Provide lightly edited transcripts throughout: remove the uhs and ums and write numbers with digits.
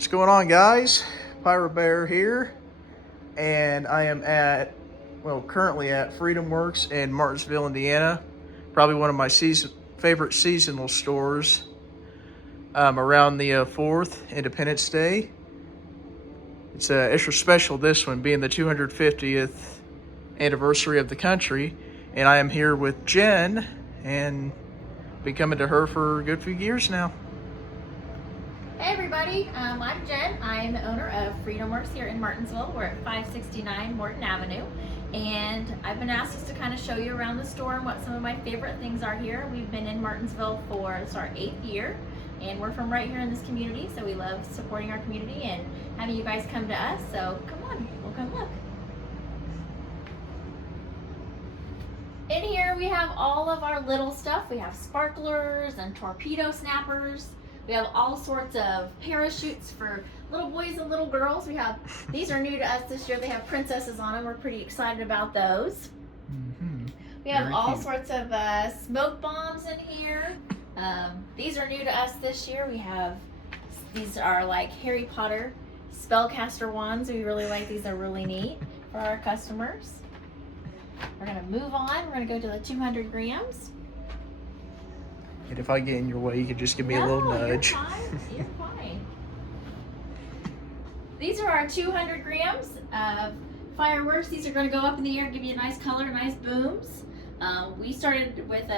What's going on, guys? Pirate Bear here, and I am currently at Workz in Martinsville, Indiana. Probably one of my favorite seasonal stores around the 4th, Independence Day. It's extra special, this one being the 250th anniversary of the country, and I am here with Jen, and been coming to her for a good few years now. Hey everybody, I'm Jen. I am the owner of Workz here in Martinsville. We're at 569 Morton Avenue, and I've been asked just to kind of show you around the store and what some of my favorite things are here. We've been in Martinsville for our 8th year, and we're from right here in this community, so we love supporting our community and having you guys come to us. So come on, we'll come look. In here we have all of our little stuff. We have sparklers and torpedo snappers. We have all sorts of parachutes for little boys and little girls. These are new to us this year. They have princesses on them. We're pretty excited about those. We have all sorts of smoke bombs in here. These are new to us this year. These are like Harry Potter spellcaster wands. We really like these. Are really neat for our customers. We're gonna move on. We're gonna go to the 200 grams. And if I get in your way, you can just give me a little nudge. You're fine. You're fine. These are our 200 grams of fireworks. These are going to go up in the air, give you a nice color, nice booms. We started with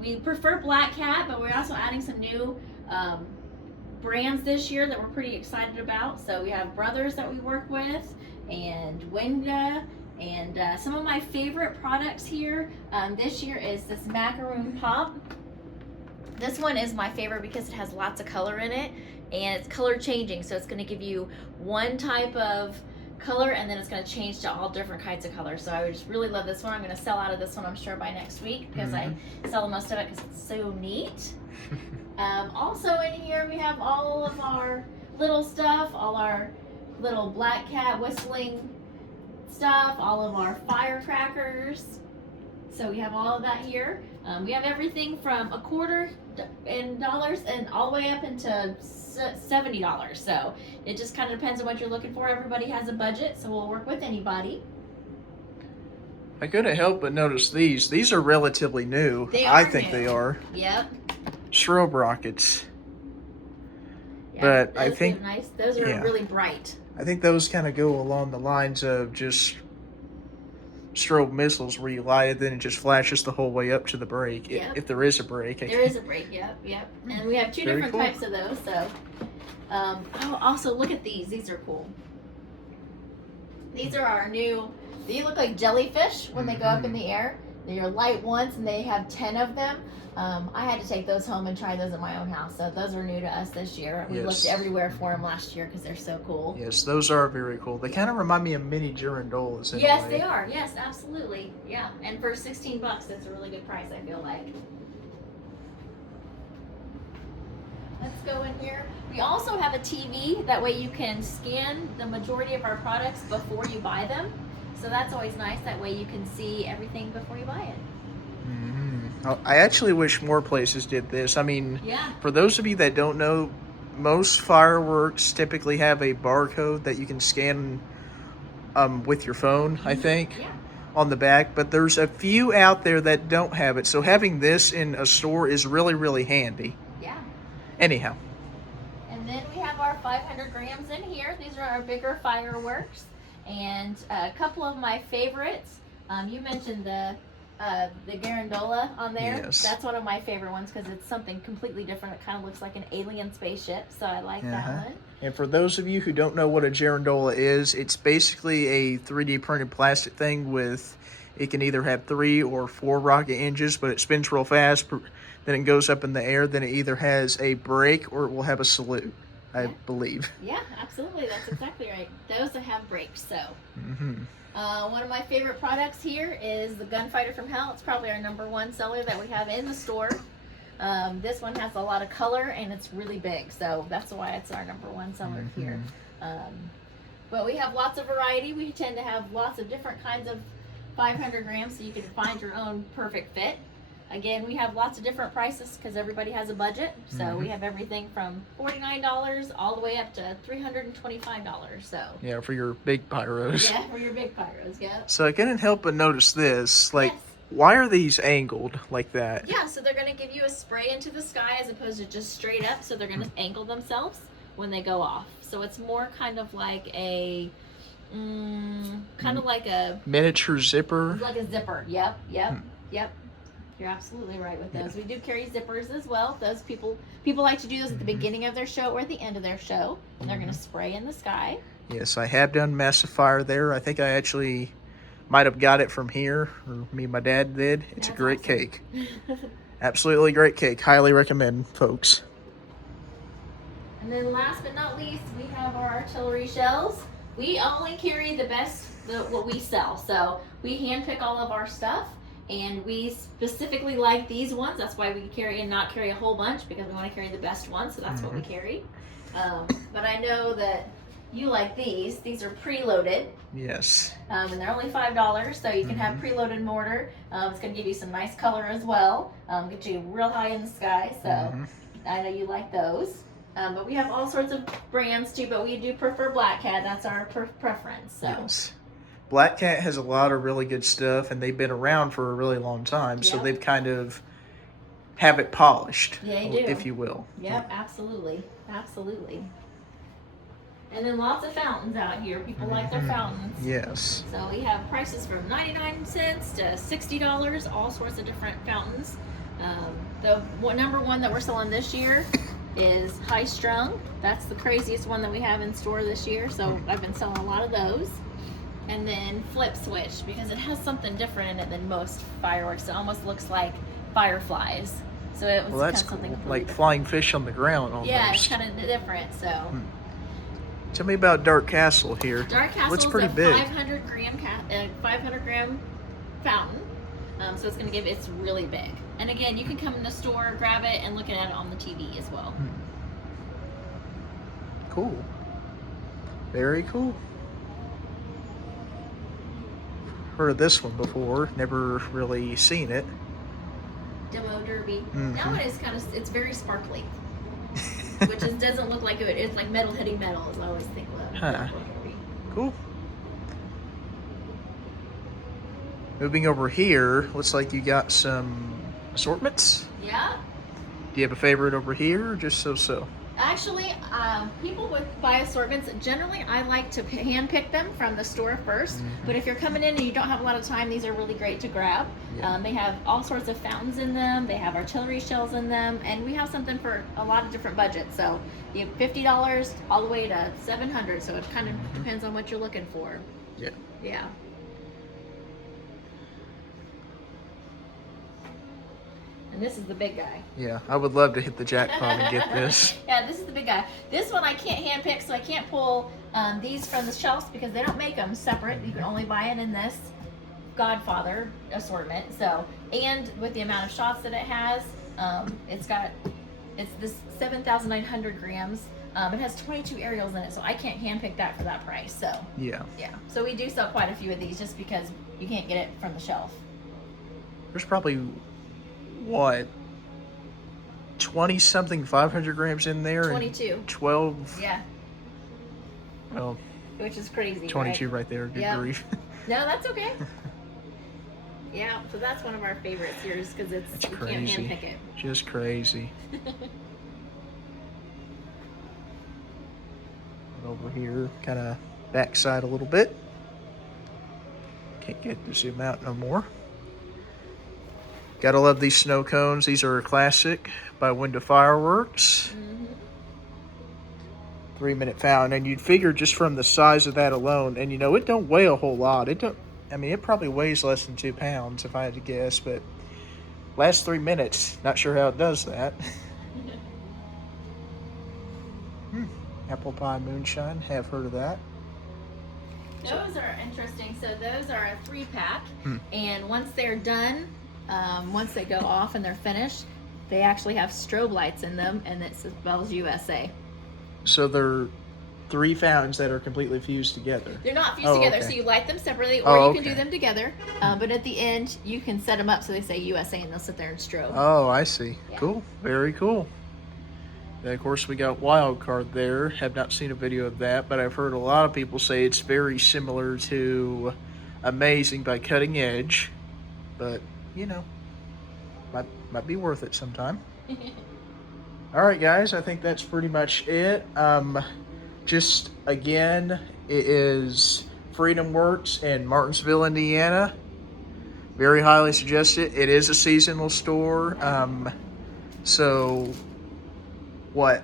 we prefer Black Cat, but we're also adding some new brands this year that we're pretty excited about. So we have Brothers that we work with, and Wenga, and some of my favorite products here this year is this macaroon pop. This one is my favorite because it has lots of color in it, and it's color changing, so it's going to give you one type of color and then it's going to change to all different kinds of colors. So I just really love this one. I'm going to sell out of this one, I'm sure, by next week because I sell most of it because it's so neat. Also in here we have all of our little stuff, all our little Black Cat whistling stuff, all of our firecrackers. So we have all of that here. We have everything from $0.25 in dollars and all the way up into $70. So it just kind of depends on what you're looking for. Everybody has a budget, so we'll work with anybody. I couldn't help but notice these. These are relatively new. I think they are. Yep. Strobe rockets. Yeah, but I think those are really bright. I think those kind of go along the lines of just strobe missiles where you light it, then it just flashes the whole way up to the break. Yep. If there is a break. There is a break, yep. And we have two different types of those. So, also look at these. These are cool. These are our new. They look like jellyfish when they go up in the air. They're light ones, and they have 10 of them. I had to take those home and try those at my own house. So those are new to us this year. We looked everywhere for them last year because they're so cool. Yes, those are very cool. They kind of remind me of mini girandolas in a Yes, way. they are. Yes, absolutely. Yeah, and for $16, that's a really good price, I feel like. Let's go in here. We also have a TV. That way you can scan the majority of our products before you buy them. So that's always nice. That way you can see everything before you buy it. I actually wish more places did this. I mean, for those of you that don't know, most fireworks typically have a barcode that you can scan with your phone, I think, on the back. But there's a few out there that don't have it. So having this in a store is really, really handy. Yeah. Anyhow. And then we have our 500 grams in here. These are our bigger fireworks. And a couple of my favorites. You mentioned the Garandola on there. Yes. That's one of my favorite ones because it's something completely different. It kind of looks like an alien spaceship, so I like that one. And for those of you who don't know what a Girandola is, it's basically a 3D printed plastic thing with, it can either have 3 or 4 rocket engines, but it spins real fast, then it goes up in the air, then it either has a brake or it will have a salute, I believe. Yeah, absolutely. That's exactly right. Those that have brakes, so. One of my favorite products here is the Gunfighter from Hell. It's probably our #1 seller that we have in the store. This one has a lot of color and it's really big, so that's why it's our #1 seller here. But we have lots of variety. We tend to have lots of different kinds of 500 grams, so you can find your own perfect fit. again, we have lots of different prices because everybody has a budget. So we have everything from $49 all the way up to $325. So Yeah, for your big pyros. yeah, for your big pyros. Yeah. So I couldn't help but notice this. Like, Yes. why are these angled like that? Yeah, so they're going to give you a spray into the sky as opposed to just straight up. So they're going to angle themselves when they go off. So it's more kind of like a, like a miniature zipper. Like a zipper. Yep. You're absolutely right with those. We do carry zippers as well. Those people like to do those at the beginning of their show or at the end of their show. And they're going to spray in the sky. Yes, I have done Massive Fire there. I think I actually might have got it from here, or me and my dad did. It's a great cake. Absolutely great cake. Highly recommend, folks. And then last but not least, we have our artillery shells. We only carry the best, what we sell. So we handpick all of our stuff, and we specifically like these ones. That's why we carry and not carry a whole bunch, because we want to carry the best ones. So that's what we carry. But I know that you like these. These are preloaded. Yes. And they're only $5, so you can have preloaded mortar. It's going to give you some nice color as well. Get you real high in the sky. So I know you like those. But we have all sorts of brands too, but we do prefer Black Cat. That's our preference. So. Yes. Black Cat has a lot of really good stuff, and they've been around for a really long time, so they've kind of have it polished, if you will. Yep, absolutely. Absolutely. And then lots of fountains out here. People like their fountains. Yes. So we have prices from 99 cents to $60, all sorts of different fountains. The number one that we're selling this year is High Strung. That's the craziest one that we have in store this year. So I've been selling a lot of those. And then Flip Switch, because it has something different in it than most fireworks. It almost looks like fireflies. So it was that's kind of something cool. completely Like different. flying fish on the ground almost. Yeah, it's kind of different. So Tell me about Dark Castle here. Dark Castle Looks is pretty a big. 500 gram fountain. So it's going to give it's really big. And again, you can come in the store, grab it, and look at it on the TV as well. Cool. Very cool. Heard of this one before, never really seen it. Demo Derby. Now it's very sparkly. Which doesn't look like it. It's like metal hitting metal, as I always think of. Huh. Cool. Moving over here, looks like you got some assortments. Yeah. Do you have a favorite over here, or just so-so? Actually, people with buy assortments, generally I like to hand pick them from the store first. But if you're coming in and you don't have a lot of time, these are really great to grab. They have all sorts of fountains in them. They have artillery shells in them. And we have something for a lot of different budgets. So you have $50 all the way to $700. So it kind of depends on what you're looking for. Yeah. Yeah. And this is the big guy. Yeah, I would love to hit the jackpot and get this. Yeah, this is the big guy. This one I can't hand pick, so I can't pull these from the shelves because they don't make them separate. You can only buy it in this Godfather assortment. So, and with the amount of shots that it has, it's this 7,900 grams. It has 22 aerials in it, so I can't hand pick that for that price. So Yeah. So we do sell quite a few of these just because you can't get it from the shelf. There's probably, what, 20 something 500 grams in there? 22. And 12. Yeah. Well, Which is crazy. 22 right there. Good grief. No, that's okay. Yeah, so that's one of our favorites here, just because it's you can't hand pick it. Just crazy. Over here, kind of backside a little bit. Can't get to zoom out no more. Gotta love these snow cones. These are a classic by Window Fireworks. 3-minute fountain, and you'd figure just from the size of that alone, and it don't weigh a whole lot. It probably weighs less than 2 pounds if I had to guess, but last 3 minutes, not sure how it does that. Apple pie moonshine, have heard of that. Those are interesting. So those are a 3-pack, and once they're done, once they go off and they're finished, they actually have strobe lights in them, and it spells USA. So they're 3 fountains that are completely fused together. They're not fused Oh, together, okay. so you light them separately, or Oh, you can do okay. them together. But at the end, you can set them up so they say USA, and they'll sit there and strobe. Oh, I see. Yeah. Cool. Very cool. Then, of course, we got Wild Card there. Have not seen a video of that, but I've heard a lot of people say it's very similar to Amazing by Cutting Edge. But, you know, might be worth it sometime. All right, guys, I think that's pretty much it. Just again, it is Freedom Works in Martinsville, Indiana. Very highly suggest it. It is a seasonal store. So, what,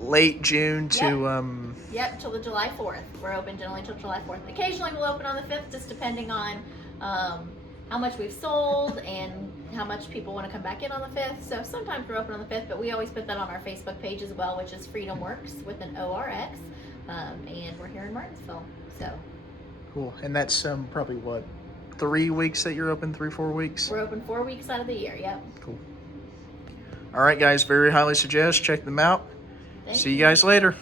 late June to Yep, till the July 4th. We're open generally till July 4th. Occasionally we'll open on the 5th, just depending on how much we've sold and how much people want to come back in on the 5th. So sometimes we're open on the 5th, but we always put that on our Facebook page as well, which is Freedom Works with an ORX. And we're here in Martinsville. So cool. And that's probably what, 3 weeks that you're open, 3-4 weeks? we're open 4 weeks out of the year. Yep. Cool. All right, guys, very highly suggest. Check them out. Thank See you guys later.